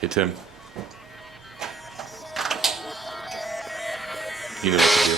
Hey Tim, you know what to do.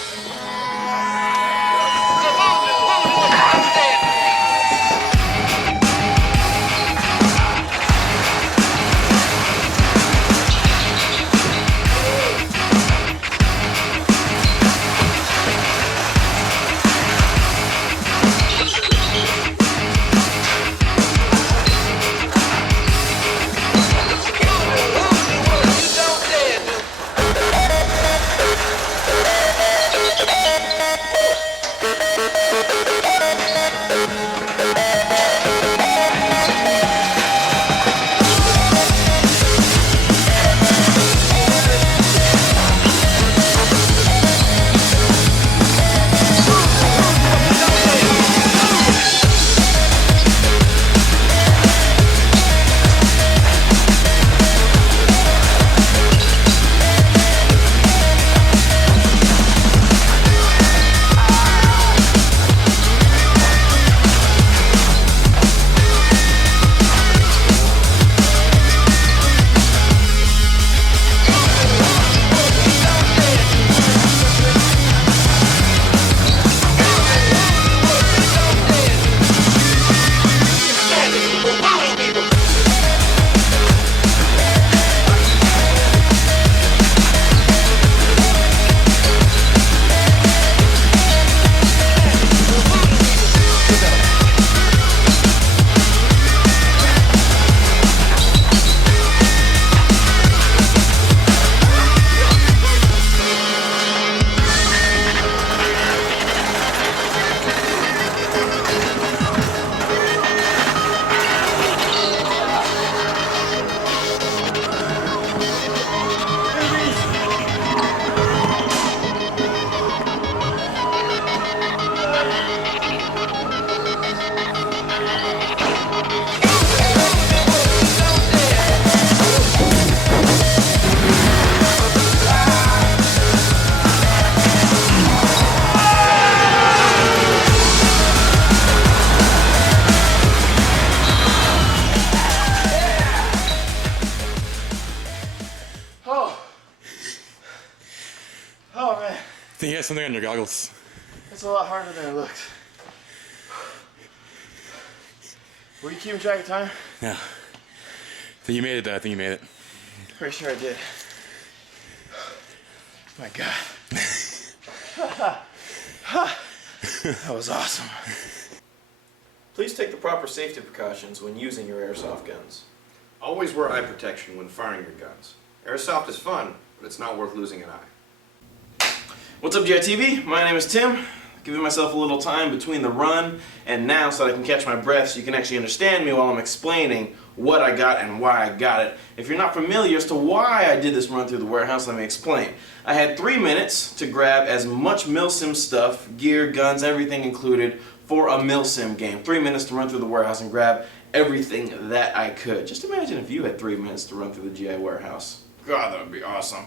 Oh man. I think you have something on your goggles. It's a lot harder than it looked. Were you keeping track of time? Yeah. I think you made it. I think you made it. Pretty sure I did. My God. That was awesome. Please take the proper safety precautions when using your airsoft guns. Always wear eye protection when firing your guns. Airsoft is fun, but it's not worth losing an eye. What's up, GITV? My name is Tim. Giving myself a little time between the run and now so that I can catch my breath so you can actually understand me while I'm explaining what I got and why I got it. If you're not familiar as to why I did this run through the warehouse, let me explain. I had 3 minutes to grab as much MILSIM stuff, gear, guns, everything included, for a MILSIM game. 3 minutes to run through the warehouse and grab everything that I could. Just imagine if you had 3 minutes to run through the GI warehouse. God, that would be awesome.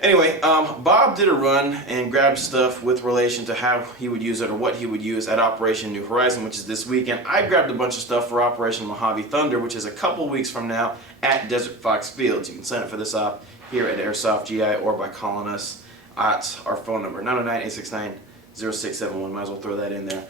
Anyway, Bob did a run and grabbed stuff with relation to how he would use it or what he would use at Operation New Horizon, which is this weekend. I grabbed a bunch of stuff for Operation Mojave Thunder, which is a couple weeks from now at Desert Fox Fields. You can sign up for this op here at Airsoft GI or by calling us at our phone number, 909-869-0671. Might as well throw that in there.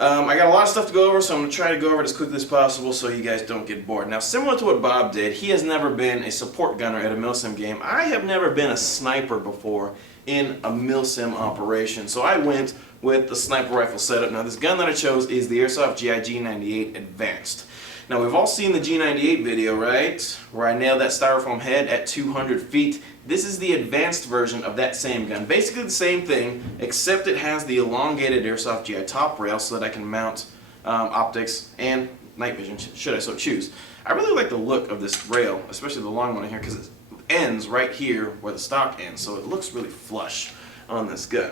I got a lot of stuff to go over, so I'm going to try to go over it as quickly as possible so you guys don't get bored. Now, similar to what Bob did, he has never been a support gunner at a MILSIM game. I have never been a sniper before in a MILSIM operation, so I went with the sniper rifle setup. Now, this gun that I chose is the Airsoft GI G98 Advanced. Now, we've all seen the G98 video, right? Where I nailed that styrofoam head at 200 feet. This is the advanced version of that same gun. Basically the same thing, except it has the elongated Airsoft GI top rail so that I can mount optics and night vision, should I so choose. I really like the look of this rail, especially the long one in here, because it ends right here where the stock ends, so it looks really flush on this gun.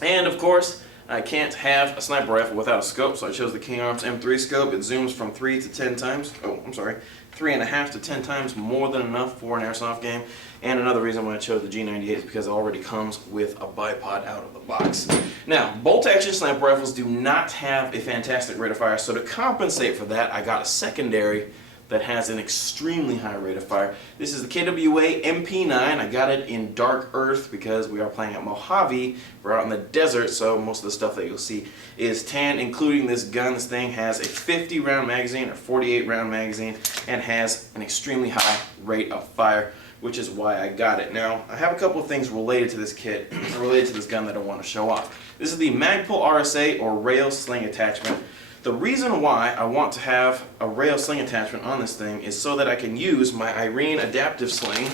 And of course, I can't have a sniper rifle without a scope, so I chose the King Arms M3 scope. It zooms from 3 to 10 times, 3.5 to 10 times more than enough for an airsoft game. And another reason why I chose the G98 is because it already comes with a bipod out of the box. Now, bolt-action sniper rifles do not have a fantastic rate of fire, so to compensate for that, I got a secondary that has an extremely high rate of fire. This is the KWA MP9. I got it in dark earth because we are playing at Mojave. We're out in the desert, so most of the stuff that you'll see is tan, including this gun. This thing has a 50 round magazine or 48 round magazine and has an extremely high rate of fire, which is why I got it. Now, I have a couple of things related to this kit, related to this gun that I want to show off. This is the Magpul RSA or rail sling attachment. The reason why I want to have a rail sling attachment on this thing is so that I can use my Irene adaptive sling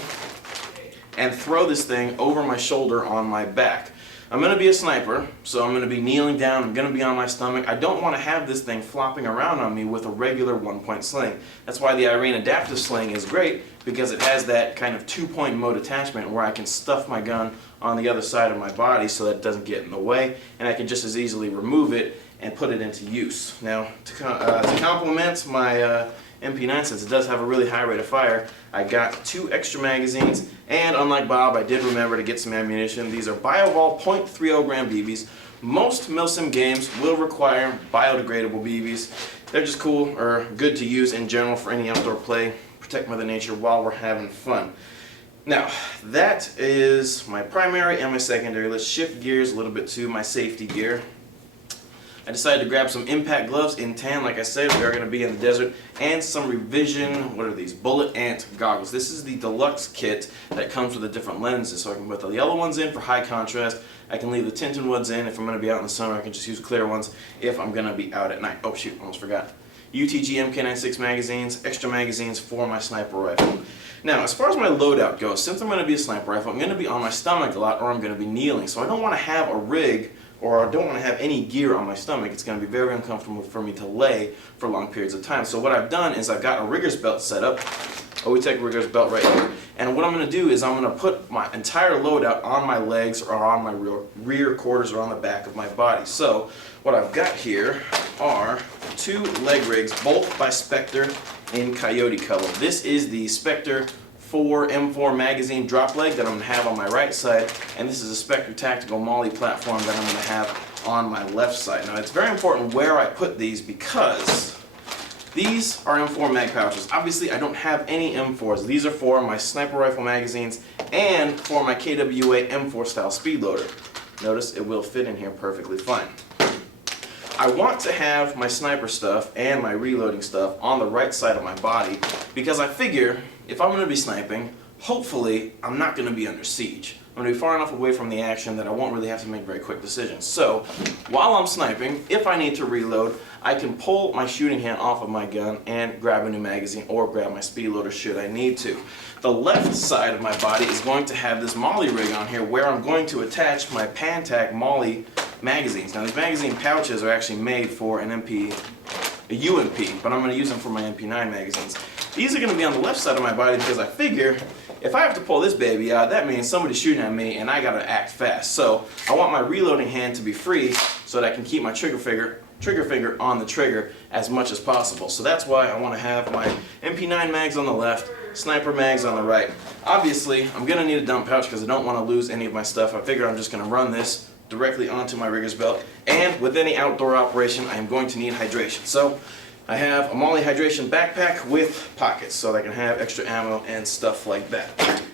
and throw this thing over my shoulder on my back. I'm going to be a sniper, so I'm going to be kneeling down, I'm going to be on my stomach. I don't want to have this thing flopping around on me with a regular one-point sling. That's why the Irene adaptive sling is great, because it has that kind of two-point mode attachment where I can stuff my gun on the other side of my body so that it doesn't get in the way, and I can just as easily remove it and put it into use. Now, to complement my MP9, since it does have a really high rate of fire, I got 2 extra magazines, and unlike Bob, I did remember to get some ammunition. These are BioVol .30 gram BBs. Most MILSIM games will require biodegradable BBs. They're just cool or good to use in general for any outdoor play, protect Mother Nature while we're having fun. Now, that is my primary and my secondary. Let's shift gears a little bit to my safety gear. I decided to grab some impact gloves in tan, like I said, we are going to be in the desert, and some revision, what are these, bullet ant goggles. This is the deluxe kit that comes with the different lenses, so I can put the yellow ones in for high contrast, I can leave the tinted ones in if I'm going to be out in the summer, I can just use clear ones if I'm going to be out at night. Oh shoot, almost forgot. UTG MK96 magazines, extra magazines for my sniper rifle. Now, as far as my loadout goes, since I'm going to be a sniper rifle, I'm going to be on my stomach a lot, or I'm going to be kneeling, so I don't want to have a rig or I don't want to have any gear on my stomach. It's going to be very uncomfortable for me to lay for long periods of time. So what I've done is I've got a rigger's belt set up, a WeTech rigger's belt right here, and what I'm going to do is I'm going to put my entire loadout on my legs or on my rear quarters or on the back of my body. So what I've got here are 2 leg rigs, both by Spectre in coyote color. This is the Spectre M4 magazine drop leg that I'm going to have on my right side, and this is a Spectre Tactical Molly platform that I'm going to have on my left side. Now, it's very important where I put these because these are M4 mag pouches. Obviously, I don't have any M4s. These are for my sniper rifle magazines and for my KWA M4 style speed loader. Notice it will fit in here perfectly fine. I want to have my sniper stuff and my reloading stuff on the right side of my body because I figure if I'm going to be sniping, hopefully I'm not going to be under siege. I'm going to be far enough away from the action that I won't really have to make very quick decisions. So while I'm sniping, if I need to reload, I can pull my shooting hand off of my gun and grab a new magazine or grab my speed loader should I need to. The left side of my body is going to have this Molly rig on here where I'm going to attach my Pantac Molly magazines. Now, these magazine pouches are actually made for a UMP, but I'm going to use them for my MP9 magazines. These are going to be on the left side of my body because I figure if I have to pull this baby out, that means somebody's shooting at me and I got to act fast. So I want my reloading hand to be free so that I can keep my trigger finger on the trigger as much as possible. So that's why I want to have my MP9 mags on the left, sniper mags on the right. Obviously, I'm going to need a dump pouch because I don't want to lose any of my stuff. I figure I'm just going to run this directly onto my rigger's belt, and with any outdoor operation I am going to need hydration. So I have a Molly hydration backpack with pockets so that I can have extra ammo and stuff like that.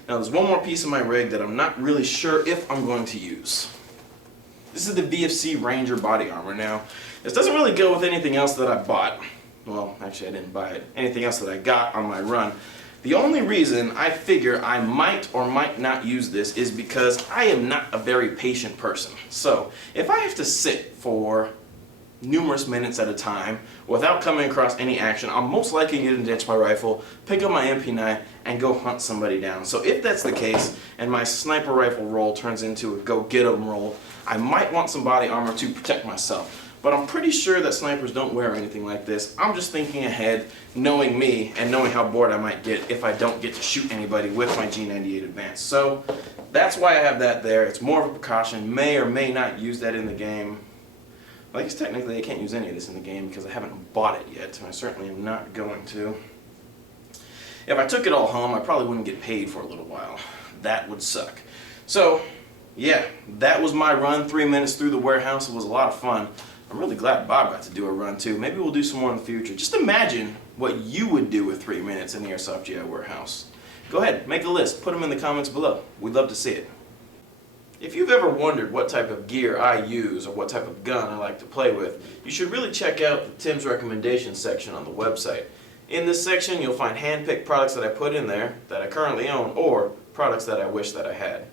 Now there's one more piece of my rig that I'm not really sure if I'm going to use. This is the VFC Ranger body armor. Now this doesn't really go with anything else that I bought. Well, actually I didn't buy it. Anything else that I got on my run. The only reason I figure I might or might not use this is because I am not a very patient person. So if I have to sit for numerous minutes at a time without coming across any action, I'm most likely going to ditch my rifle, pick up my MP9, and go hunt somebody down. So if that's the case, and my sniper rifle roll turns into a go-get-'em roll, I might want some body armor to protect myself. But I'm pretty sure that snipers don't wear anything like this. I'm just thinking ahead, knowing me, and knowing how bored I might get if I don't get to shoot anybody with my G98 Advance. So that's why I have that there. It's more of a precaution. May or may not use that in the game. I guess technically I can't use any of this in the game because I haven't bought it yet, and I certainly am not going to. If I took it all home, I probably wouldn't get paid for a little while. That would suck. So, yeah, that was my run, 3 minutes through the warehouse. It was a lot of fun. I'm really glad Bob got to do a run too. Maybe we'll do some more in the future. Just imagine what you would do with 3 minutes in the Airsoft GI warehouse. Go ahead, make a list, put them in the comments below. We'd love to see it. If you've ever wondered what type of gear I use or what type of gun I like to play with, you should really check out the Tim's Recommendations section on the website. In this section, you'll find hand-picked products that I put in there that I currently own or products that I wish that I had.